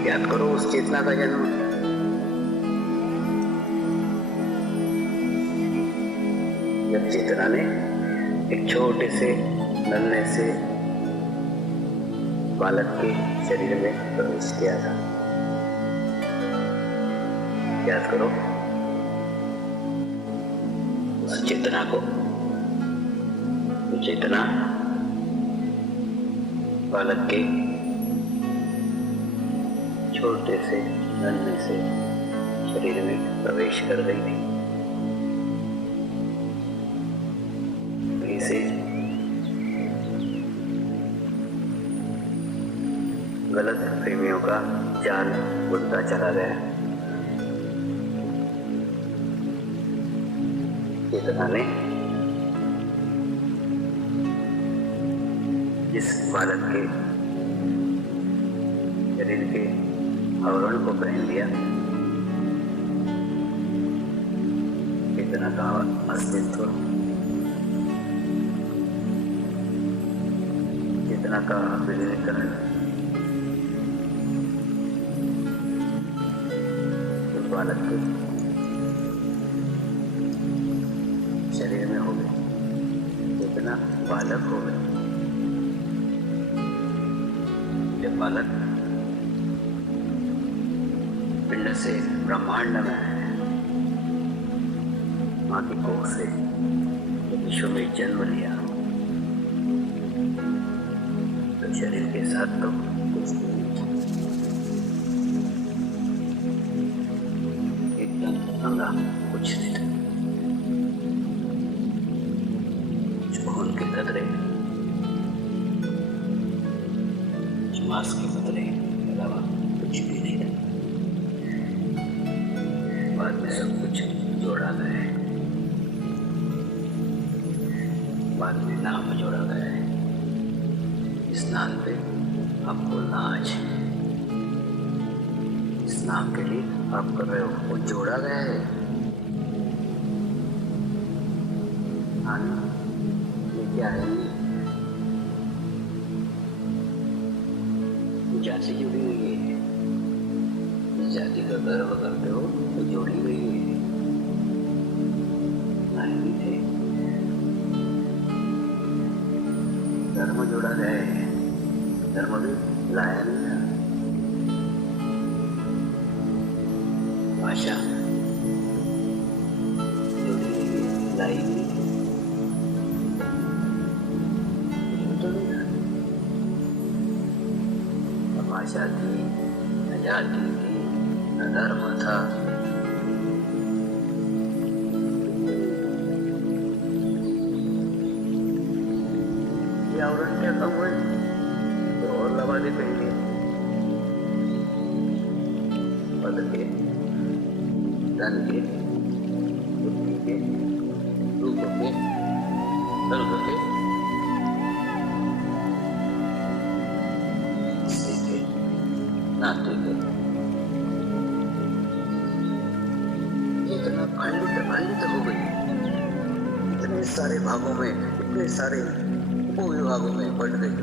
याद करो उस चेतना का जन्म। जब चेतना ने एक छोटे से नन्हे से बालक के शरीर में प्रवेश किया था। याद करो उस चेतना को। वो चेतना बालक के छोटे से नन्हे से शरीर में प्रवेश कर गई थी। वहीं से गलत प्रेमियों का जाल बुनता चला गया। चेतना ने जिस बालक के शरीर के आवरण को पहन लिया, चेतना का अस्तित्व, चेतना का विलीनीकरण उस बालक के शरीर में हो गई। चेतना बालक हो गई। जब बालक पिंड से ब्रह्मांड में माँ की कोख से विश्व में जन्म लिया, तो शरीर के साथ तो कुछ नहीं, एकदम नंगा, कुछ नहीं था। कुछ खून के कतरे, कुछ मांस के कतरे के अलावा कुछ भी नहीं था। बाद में सब कुछ जोड़ा गया है, बाद में नाम जोड़ा गया है। इस नाम पे आपको नाज, इस नाम के लिए आप कर रहे हो, वो जोड़ा गया है। ये क्या है? जाति जुड़ी हुई है। इस जाति का गर्व करते हो तो जोड़ी गई है। नहीं थे, धर्म जोड़ा गया है, धर्म भी लाया नहीं था। भाषा जोड़ी गई है, लाई नहीं थी। तो नहीं था। भाषा थी, न जाति थी, न धर्म था। ये आवरण क्या कम हुए तो और लगा दे पहले पद के, धन के, बुद्धि के, रूप के, धर्म के, नाते के। इतना खंडित हो गई, इतने सारे भागों में, इतने सारे उपविभागों में बढ़ गई।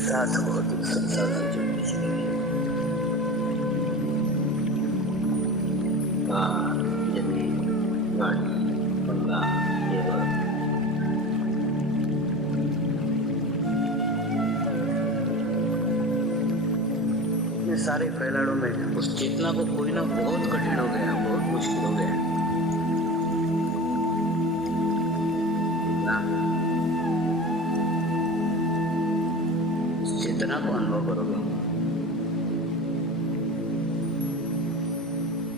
साथ भौतिक संसाधन जुड़ने चाहिए। कार, जमीन, गाड़ी, बंगला, जेवर, सारे फैलाड़ों में उस चेतना को खोजना बहुत कठिन हो गया, बहुत मुश्किल हो गया। उस चेतना को अनुभव करोगे,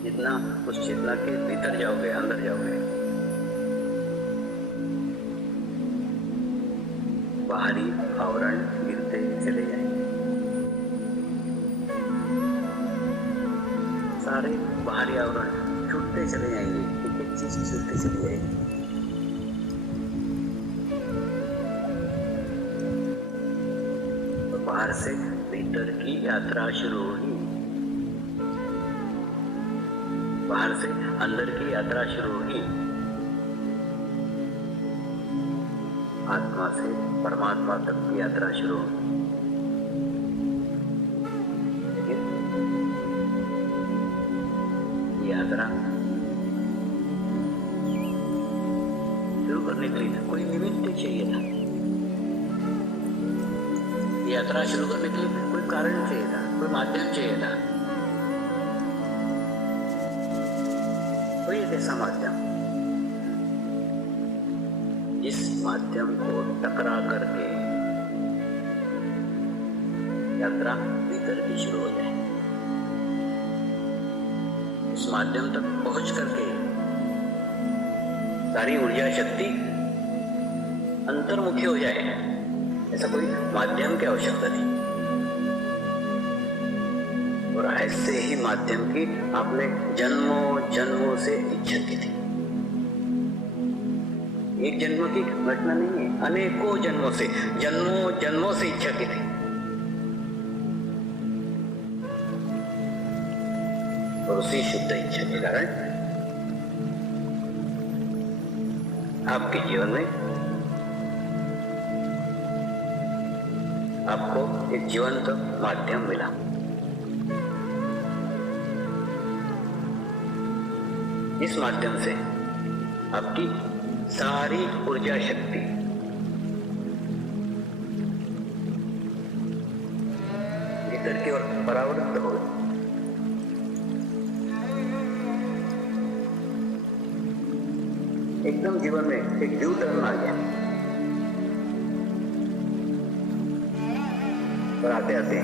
जितना उस चेतना के भीतर जाओगे, अंदर जाओगे, बाहरी आवरण गिरते चले जाएंगे। सारे बाहरी आवरण छूटते चले जाएंगे, एक एक चीज छूटते चली जाएगी। तो बाहर से भीतर की यात्रा शुरू हुई, बाहर से अंदर की यात्रा शुरू हुई। आत्मा से परमात्मा तक की यात्रा शुरू होगी। लेकिन ये यात्रा शुरू करने के लिए कोई निमित्त चाहिए था। यात्रा शुरू करने के लिए कोई कारण चाहिए था, कोई माध्यम चाहिए था। कोई एक ऐसा माध्यम जिस माध्यम को टकरा करके यात्रा भीतर की शुरू हो जाए, उस माध्यम तक पहुंच करके सारी ऊर्जा शक्ति अंतर्मुखी हो जाए। ऐसा कोई माध्यम की आवश्यकता थी, और ऐसे ही माध्यम की आपने जन्मों जन्मों से इच्छा की थी। एक जन्म की घटना नहीं है, अनेकों जन्मों से इच्छा की थी। और उसी शुद्ध इच्छा के कारण आपके जीवन में आपको एक जीवंत माध्यम मिला। इस माध्यम से आपकी सारी ऊर्जा शक्ति भीतर की ओर परावृत्त हो, एकदम जीवन में एक ड्यू टर्न आ गया। और आते आते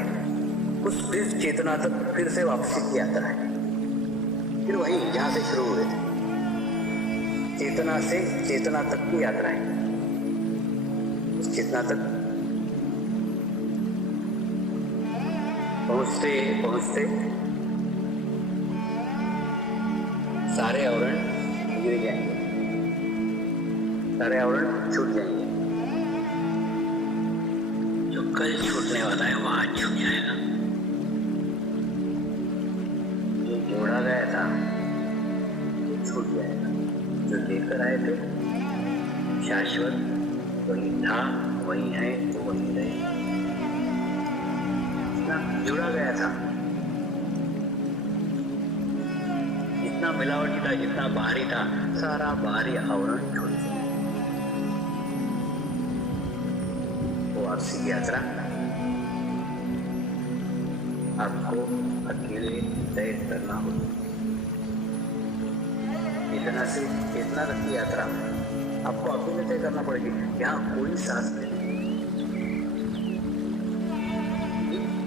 उस चेतना तक फिर से वापसी की यात्रा है। फिर वही जहां से शुरू हुए थे, चेतना से चेतना तक की यात्रा है। उस चेतना तक पहुंचते पहुंचते सारे आवरण गिर जाएंगे, सारे आवरण छूट जाएंगे। जो कल छूटने वाला है वो आज छूट जाएगा। जो जोड़ा गया था वो छूट जाएगा। जो लेकर आए थे शाश्वत वही था, वही है, तो वही रहे। जितना जुड़ा गया था, जितना मिलावटी था, जितना बाहरी था, सारा बाहरी आवरण छूट गया। वो वापसी की यात्रा आपको अकेले तय करना होगा। इतना से इतना तक की यात्रा आपको अकेले तय करना पड़ेगी। यहाँ कोई साथ नहीं,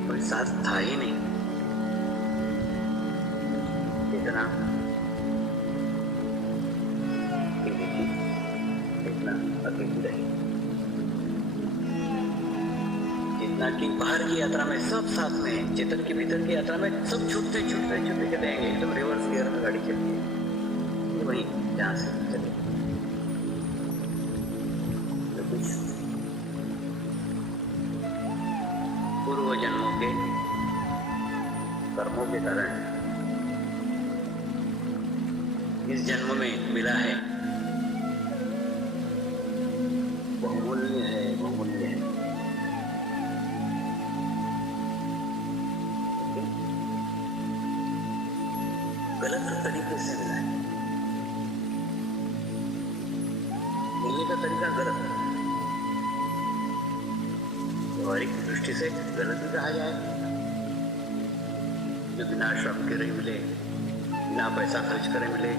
कोई साथ था ही नहीं। इतना अकेली रही। जितना कि बाहर की यात्रा में सब साथ में है, चेतन के भीतर की यात्रा में सब छूटते छूटते छूटते चले जाएंगे। एकदम रिवर्स गियर में गाड़ी चलती है, वही जहां से चले। तो कुछ पूर्व जन्मों के कर्मों के कारण इस जन्म में मिला है, बहुमूल्य है, बहुमूल्य है। गलत तरीके से मिला है, मिलने का तरीका गलत है। व्यवहारिक दृष्टि से गलत ही कहा जाए। जो बिना श्रम के मिले, बिना पैसा खर्च करे मिले,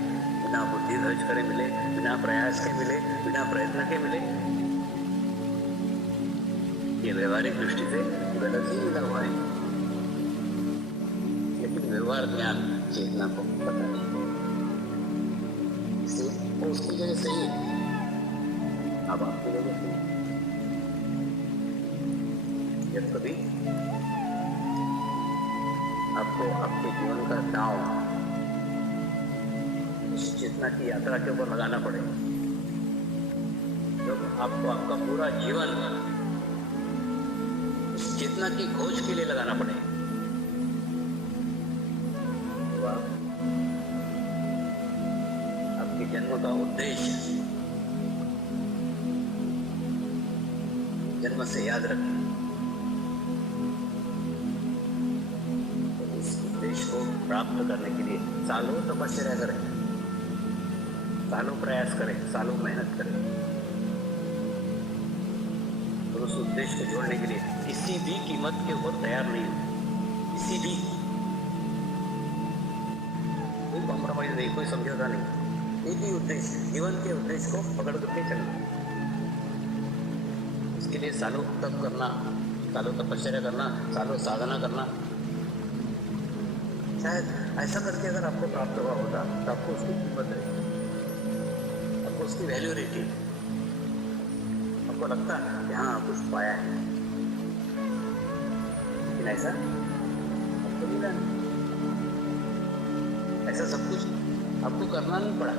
बिना बुद्धि खर्च करे मिले, बिना प्रयास के मिले, बिना प्रयत्न के मिले, ये व्यवहारिक दृष्टि से गलत ही मिला हुआ है। लेकिन व्यवहार ज्ञान चेतना को पता नहीं, इसलिए वो उसकी जगह सही है। अब आपकी जगह सही है। जब कभी आपको आपके जीवन का दांव उस चेतना की यात्रा के ऊपर लगाना पड़ेगा, जब आपको आपका पूरा जीवन उस चेतना की खोज के लिए लगाना पड़ेगा, तो आपके जन्म का उद्देश्य जन्म से याद रखें। तो इस उद्देश्य को प्राप्त करने के लिए सालों तपस्या करें, सालों प्रयास करें, सालों मेहनत करें। और उस उद्देश्य को जोड़ने के लिए किसी भी कीमत के ऊपर तैयार नहीं हो, किसी भी, कोई कॉम्प्रोमाइज नहीं, कोई समझौता नहीं। एक ही उद्देश्य, जीवन के उद्देश्य को पकड़ करके चलना। इसके लिए सालों तप करना, सालों तपस्या करना, सालों साधना करना। शायद ऐसा करके अगर आपको प्राप्त हुआ होता तो आपको उसकी कीमत रहती, आपको उसकी वैल्यू रहती, आपको लगता कि हाँ कुछ पाया है। लेकिन ऐसा आपको मिला नहीं, ऐसा सब कुछ आपको करना नहीं पड़ा,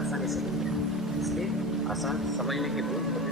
आसानी से मिल गया। इसलिए आसान समझने की भूल कभी